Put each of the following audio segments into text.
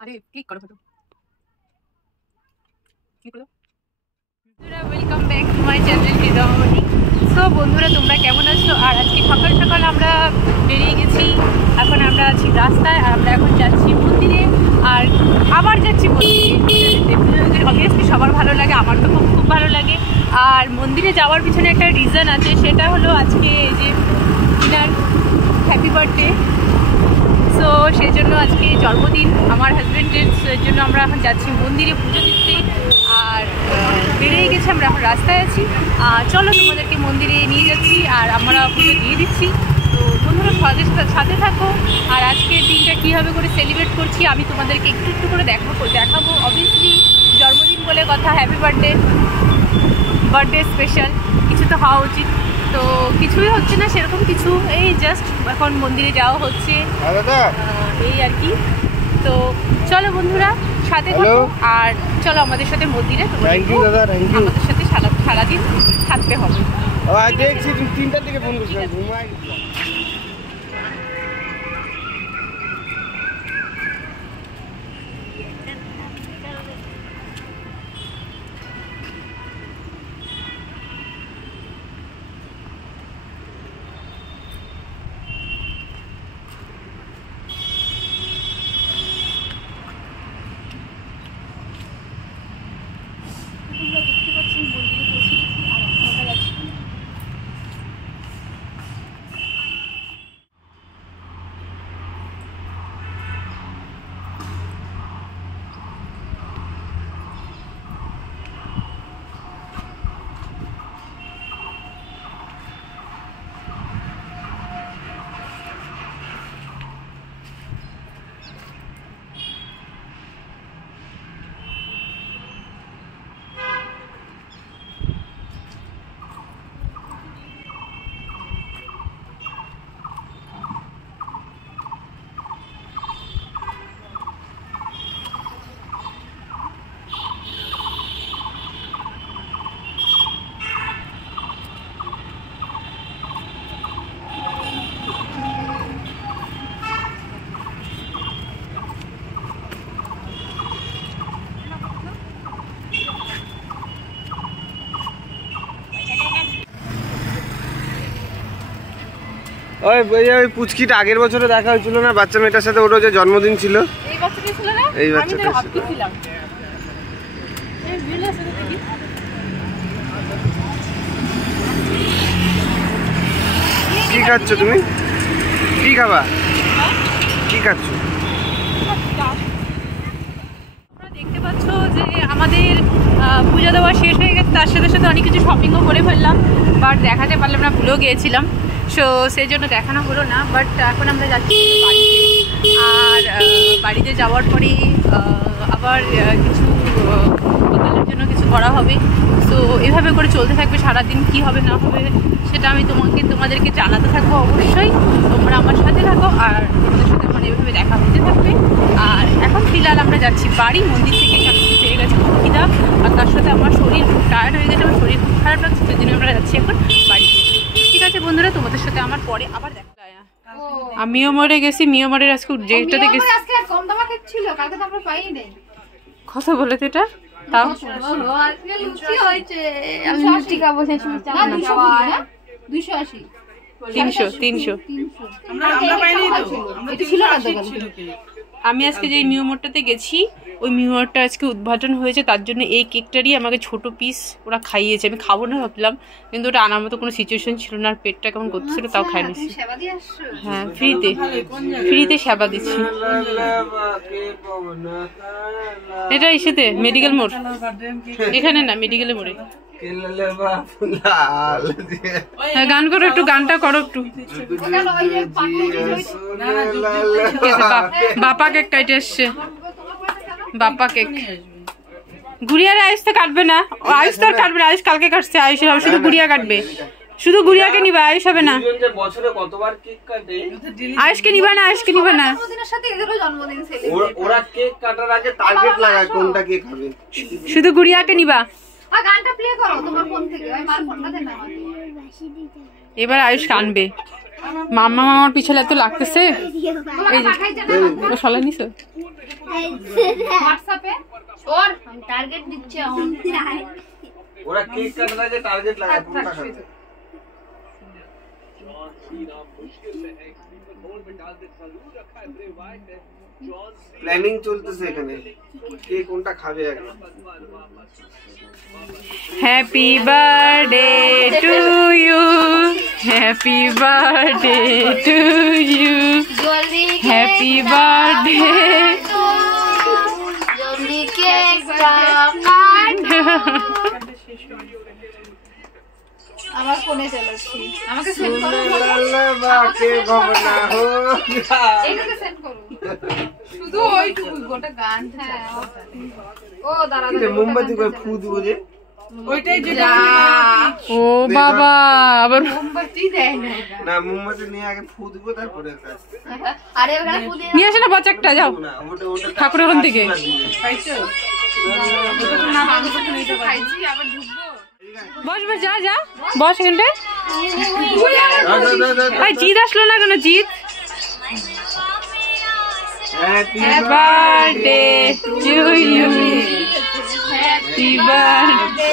আরে ক্লিক করো photo, click করো। Welcome back to my channel Hridoymoni. So বন্ধুরা, তোমরা কেমন আছো? আর আজকে সকাল সকাল আমরা বেরিয়ে গেছি। এখন আমরা আছি রাস্তায়, আর আমরা এখন যাচ্ছি মন্দিরে, আর আবার যাচ্ছি মন্দিরে। অবভিয়াসলি সবার ভালো লাগে, আমার তো খুব খুব ভালো লাগে। আর মন্দিরে যাওয়ার পিছনে একটা রিজন আছে, সেটা হলো আজকে এই যে ইনার হ্যাপি বার্থডে। সো সেই জন্য আজকে জন্মদিন আমার হাজব্যান্ডের জন্য আমরা এখন যাচ্ছি মন্দিরে পুজো দিতে। আর বেরিয়ে গেছি, আমরা এখন রাস্তায় আছি। চলো তোমাদেরকে মন্দিরে নিয়ে যাচ্ছি, আর আমরা পুজো দিয়ে দিচ্ছি। তো বন্ধুরা সাথে থাকো। আর আজকের দিনটা কীভাবে করে সেলিব্রেট করছি আমি তোমাদেরকে একটু একটু করে দেখাবো। অবভিয়াসলি জন্মদিন বলে কথা, হ্যাপি বার্থডে স্পেশাল কিছু তো হওয়া উচিত। তো কিছুই হচ্ছে না সেরকম কিছু, এই জাস্ট এখন মন্দিরে যাওয়া হচ্ছে এই আর কি। তো চলো বন্ধুরা সাথে থাকো, আর চলো আমাদের সাথে মন্দিরে, আমাদের সাথে সারাদিন থাকতে হবে। দেখছি 3টার দিকে ফোন করছি। দেখতে পাচ্ছি মন্দিরে পৌঁছে গেছি, আর আমরা যাচ্ছি। ওই পুচকিটা আগের বছরে দেখা হয়েছিল না, বাচ্চা মেয়েটার সাথে, ওর যে জন্মদিন ছিল। এই বাচ্চাটা ছিল না? এই বাচ্চাটা ছিলাম। কি খাচ্ছ তুমি? কি খাবা? কি খাচ্ছ? দেখতে পাচ্ছ যে আমাদের পূজা দেওয়া শেষ হয়ে গেছে, তার সাথে সাথে অনেক কিছু শপিংও করে ফেললাম, বাট দেখাতে পারলাম না, ভুলেও গিয়েছিলাম। সো সেই জন্য দেখানো হলো না। বাট এখন আমরা যাচ্ছি বাড়িতে, আর বাড়িতে যাওয়ার পরে আবার কিছু বিকালের জন্য কিছু করা হবে। সো এভাবে করে চলতে থাকবে সারাদিন, কি হবে না হবে সেটা আমি তোমাদেরকে জানাতে থাকবো। অবশ্যই তোমরা আমার সাথে থাকো, আর তোমাদের সাথে আমার এভাবে দেখা হতে থাকবে। আর এখন ফিলহাল আমরা যাচ্ছি বাড়ি। মন্দির থেকে সবকিছু পেয়ে গেছে খুব খিদা, আর তার সাথে আমার শরীর খুব টায়ার্ড হয়ে গেছে, আমার শরীর খুব খারাপ লাগছে, সেই জন্য আমরা যাচ্ছি এখন বাড়িতে। ঠিক আছে বন্ধুরা, তোমাদের সাথে আমার পরে আবার দেখা। আমিও মরে গেছি, মিও মরের আজকে যেটাতে গেছি। কথা বলে তো এটা তাও 300 আমি আজকে যে মিওমোরটাতে গেছি, ওই মিওমোরটা আজকে উদ্ঘাটন হয়েছে, তার জন্য এই কেকটারই আমাকে ছোট পিস ওরা খাইয়েছে। আমি খাবো না ভাবলাম, কিন্তু ওটা আনার মতো কোনো সিচুয়েশন ছিল না, আর পেটটা কেমন করতেছিল, তাও খাই নিচ্ছি। হ্যাঁ, ফ্রিতে সেবা দিচ্ছি। এটা ইসেতে মেডিকেল মোড়, এখানে না, মেডিকেলের মোড়ে। গান করো একটু, গানটা করো একটু। বাপা কেক কাটে এসছে, বাপা কেক। গুড়িয়ারে আয়ুষ তো কাটবে না, আয়ুষ তো আর কাটবে না, আয়ুষ কালকে কাটছে, আয়ুষ শুধু গুড়িয়া কাটবে, শুধু গুড়িয়াকে নিবা, আয়ুষ হবে না। আয়ুষকে নিবা না, আয়ুষকে নিবা না। শুধু গুড়িয়াকে নিবা। এবার আয়ুষ কানবে। মাম্মা মামার পিছনে এত লাগতেছে। এই যে ও সলাই নিছো হোয়াটসঅ্যাপে ওর টার্গেট দিচ্ছে এখন ওরা কেক কাটা লাগে টার্গেট লাগায় কোন টাকা প্ল্যানিং চলতেছে এখানে কে কোনটা খাবে আগে। Happy birthday to you happy birthday to you happy birthday জলদি কেক কাটো আমার ফোনে চালাচ্ছি আমাকে সেন্ড করো বাকে ভবনা হো এইটাকে সেন্ড করো শুধু ওইটুকু গোটা গান হ্যাঁ ও দাঁড়া মোমবাতি করে ফু দিব যে ওইটাই যেটা ও বাবা আবার মোমবাতি দেয় না মোমবাতি নিয়ে আগে ফু দিব তারপরে কাজ আরে ওখানে ফুল দিয়ে নিয়ে আসে না বাচ্চাটা যাও না ওটা ওটা ঠাকুর ওখান থেকে খাইছো না আমি তো নিতে খাইছি আবার ঢুকবো বস বস যা যা বস এখানটা ভাই জিৎ আসলো না কেন Jeet happy birthday to you happy birthday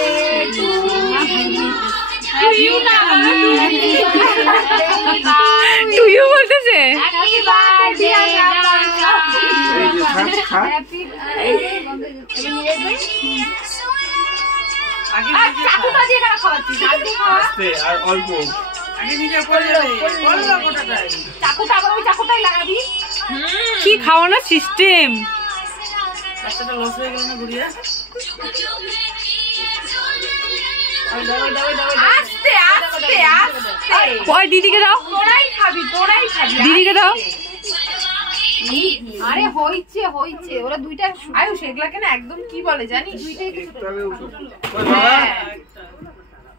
to you বলতেছে হ্যাপি বার্থডে এই যে খা হ্যাপি চাকুটা দিয়ে কেন খাওয়াচ্ছিস আগে খাওয়া আস্তে আর অল্প আগে নিজে করে বললো কোটাটাই চাকুটা আবার ওই চাকুটাই লাগাবি কি খাওয়ানোর সিস্টেম বাচ্চাটা লস হয়ে গেল না গুড়িয়া আস্তে আস্তে আস্তে ওই দিদিকে দাও তোরাই খাবি দিদিকে দাও আরে হইছে হইছে ওরা দুইটা আয়ু সেগুলাকে না একদম কি বলে জানিস দুইটাই কিছু তবে উঠো ওই বাবা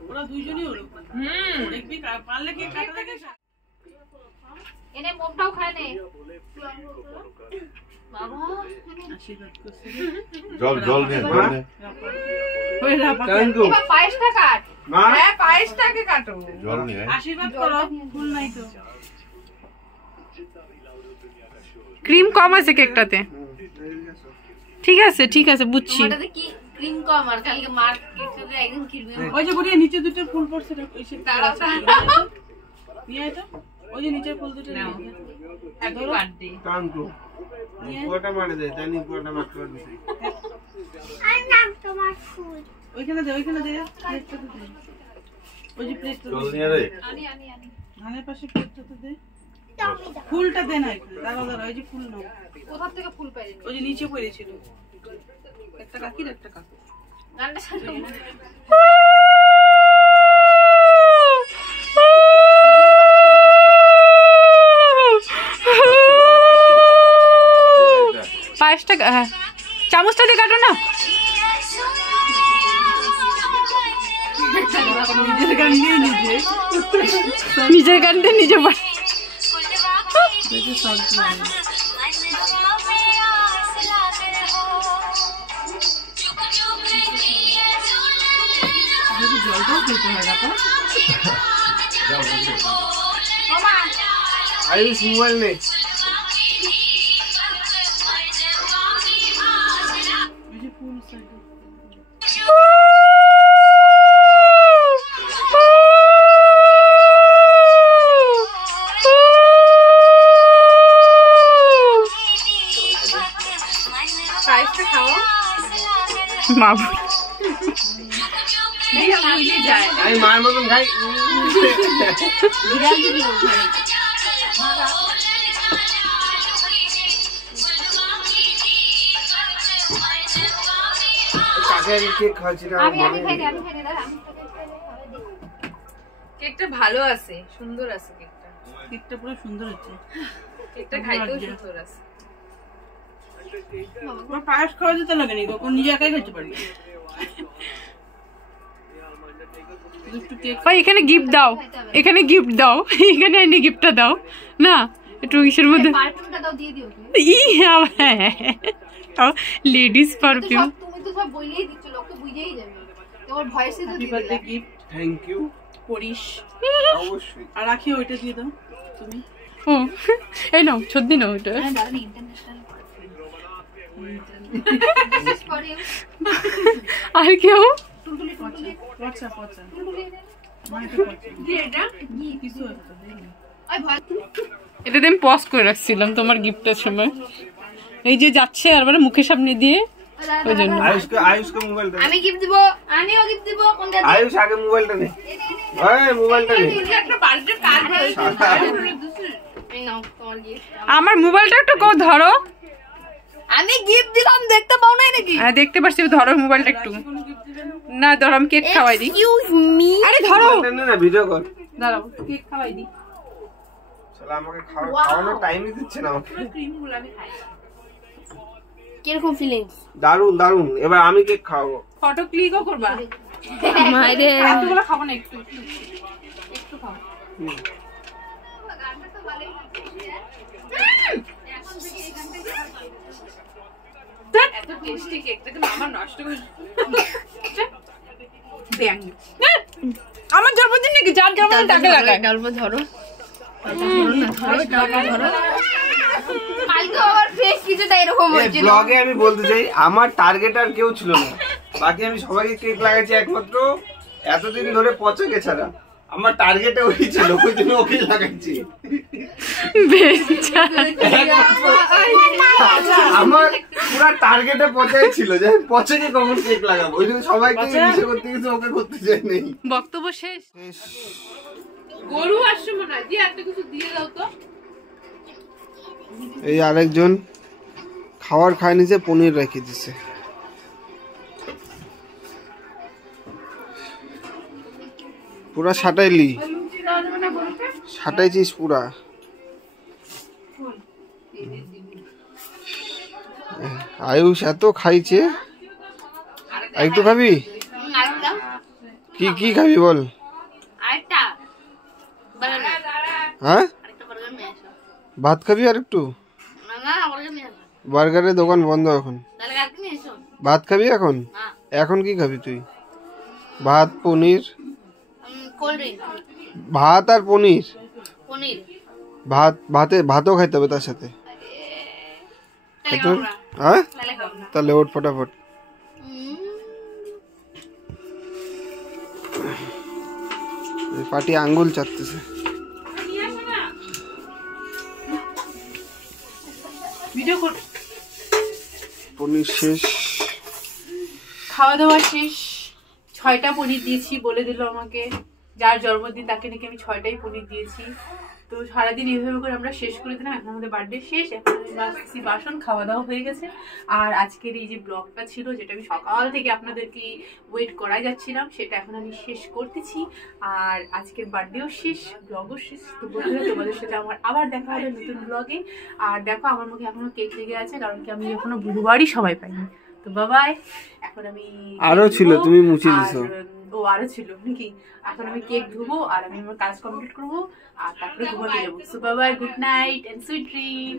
ওরা দুইজনই হলো দেখবি পারলে কি কাটা লাগে এনে মোমটাও খায় নে বাবা জল জল নে জল নে কাঙ্গু এবার পায়েসটা কাট মা হ্যাঁ পায়েসটাকে কাটো জল নে আশীর্বাদ করো ফুল নাই তো ক্রিম কম আছে কেকটাতে ঠিক আছে বুঝছি ওটাতে কি ক্রিম কম আর কালকে মার্কেটে একদম কিরবে ওই যে গুড়িয়া নিচে দুটো ফুল পড়ছে ওই সে দাঁড়াও নিয়ে আয় তো ওই যে নিচে ফুল দুটো নিয়ে হ্যাপি বার্থডে কাঙ্গু কোটা মারে দেয় জানি কোটা মারতে পারবি ওইখানে দে প্লেটটা দে ওই যে প্লেটটা জল নিয়ে রে আনি ধানের পাশে প্লেটটা তো দে ফুলটা দে না একটু দাঁড়া ওই যে ফুল নাও কোথা থেকে ফুল পাইলি ওই যে নিচে পড়েছিল একটা কাকির একটা কাকু গানটা শুনো পায়েসটা চামচটা দিয়ে কাটো না নিজের গান নিয়ে নিজের গানটা নিজে জলটাও খেতে হয় না আয়ুষ মোবাইল নে ওই যে ফুল সাইডে পায়েসটা খাও মা আমি মার মতন খাই কাকে কেক খাচ্ছি না আমি খাই দাঁড়া কেকটা ভালো আছে সুন্দর আছে কেকটা কেকটা পুরো সুন্দর হচ্ছে কেকটা খাইতেও সুন্দর আছে তোমার পায়েস খাওয়া যেতে লাগে নি কখন নিজে একাই খেতে পারবে একটু কেক ভাই এখানে গিফট দাও এখানে এনে গিফটটা দাও না একটু ইসের মধ্যে পারফিউমটা দাও দিয়ে দিও লেডিস পারফিউম তুমি তো সব বইলেই দিচ্ছ লোকে বুঝেই যাবে তোমার ভয়েসে তো হ্যাপি দিয়ে বার্থডে দিলাম গিফট থ্যাংক ইউ পড়িস অবশ্যই আর রাখি ওইটা দিয়ে দাও তুমি ও এই নাও সত্যি নাও এটা আর কেউ পচা পচা কিছু একটা দেখি এটা আমি পজ করে রাখছিলাম তোমার গিফটের সময়। এই যে যাচ্ছে আর মানে মুখের সামনে দিয়ে ওই জন্য। আয়ুষকে মোবাইলটা আমি গিফট দিব, আমিও গিফট দিব। কোনটা আয়ুষ আগে মোবাইলটা নে, এই মোবাইলটা নে। একটা বার্থডে কার্ড এই নাও তোমার গিফট। আমার মোবাইলটা একটু কো ধরো। আমি গিফট দিলাম, দেখতে পাও নাই নাকি? হ্যাঁ দেখতে পাচ্ছি, ধরো মোবাইলটা একটু। না ধরো আমি কেক খাওয়াই দিই। Excuse me. আরে ধরো নে না ভিডিও কর। দাঁড়াও কেক খাওয়াই দিই। শালা আমাকে খাওয়ানোর টাইমই দিচ্ছে না আমাকে। ক্রিমগুলো আমি খাই। কিরকম ফিলিংস? দারুন দারুন, এবার আমি কেক খাওয়াবো। ফটো ক্লিকও করবা? মাইরে এতগুলো খাবো না, একটু একটু একটু খাও। এত টেস্টি কেকটাকে মামা নষ্ট করে দেখ। আমার জন্মদিন নাকি, যার জন্মদিন তাকে লাগায়। ডালবা ধরো। কালকে আবার ফেস কিছুটা এরকম এই হয়েছিল। ব্লগে আমি বলতে চাই আমার টার্গেট আর কেউ ছিল না, বাকি আমি সবাইকে কেক লাগাইছি একমাত্র এতদিন ধরে পচাকে ছাড়া। আমার টার্গেটে ওই ছিল, ওই জন্য ওকে লাগাইছি। আমার পুরো টার্গেটে পচাই ছিল যে আমি পচাকে কখন কেক লাগাবো, ওই জন্য সবাইকে ইচ্ছে করতে গেছে, ওকে করতে চাই নেই। বক্তব্য শেষ। গরু আসছে মনে হয়, দিয়ে একটা কিছু দিয়ে দাও তো। এই আরেকজন খাওয়ার খায় নিচে পনির রেখে দিছে। পুরা সাটাইলি, সাটাইছিস পুরা। আয়ুষ এত খাইছে, আর একটু খাবি? কি কি খাবি বল? আরেকটা হ্যাঁ আরেকটা বার্গার নিয়ে আসো। ভাত খাবি আর একটু? না না বার্গার নিয়ে আসো। বার্গারের দোকান বন্ধ এখন। তাহলে আর কি নিয়ে এসো? ভাত খাবি এখন? হ্যাঁ। এখন কি খাবি তুই? ভাত পনির, কোল্ড ড্রিঙ্ক, ভাত আর পনির। পনির। ভাতও খাইতে হবে তার সাথে। খাইতে হবে? হ্যাঁ তাহলে ওঠ ফটাফট। পাটি আঙ্গুল চাটতেছে। ভিডিও কর। পনির শেষ, খাওয়া দাওয়া শেষ। 6টা পনির দিয়েছি, বলে দিল আমাকে যার জন্মদিন তাকে নাকি আমি 6টাই পনির দিয়েছি। তো সারাদিন এইভাবে করে আমরা শেষ করে দিলাম। এখন আমাদের বার্থডে শেষ, এখন আমি বাসি বাসন, খাওয়া দাওয়া হয়ে গেছে। আর আজকের এই যে ব্লগটা ছিল, যেটা আমি সকাল থেকে আপনাদেরকে ওয়েট করাই যাচ্ছিলাম, সেটা এখন আমি শেষ করতেছি। আর আজকের বার্থডেও শেষ, ব্লগও শেষ। তো বন্ধুরা তোমাদের সাথে আমার আবার দেখা হবে নতুন ব্লগে। আর দেখো আমার মুখে এখনো কেক লেগে আছে, কারণ কি আমি এখনো বুধবারই সময় পাইনি। তো বাবাই, এখন আমি আরো ছিল, তুমি মুছে দিছো। ও আরো ছিল নাকি? এখন আমি কেক ধুবো আর আমি আমার কাজ কমপ্লিট করবো, আর তারপরে ঘুমাতে যাবো। So Babai, good night and sweet dream.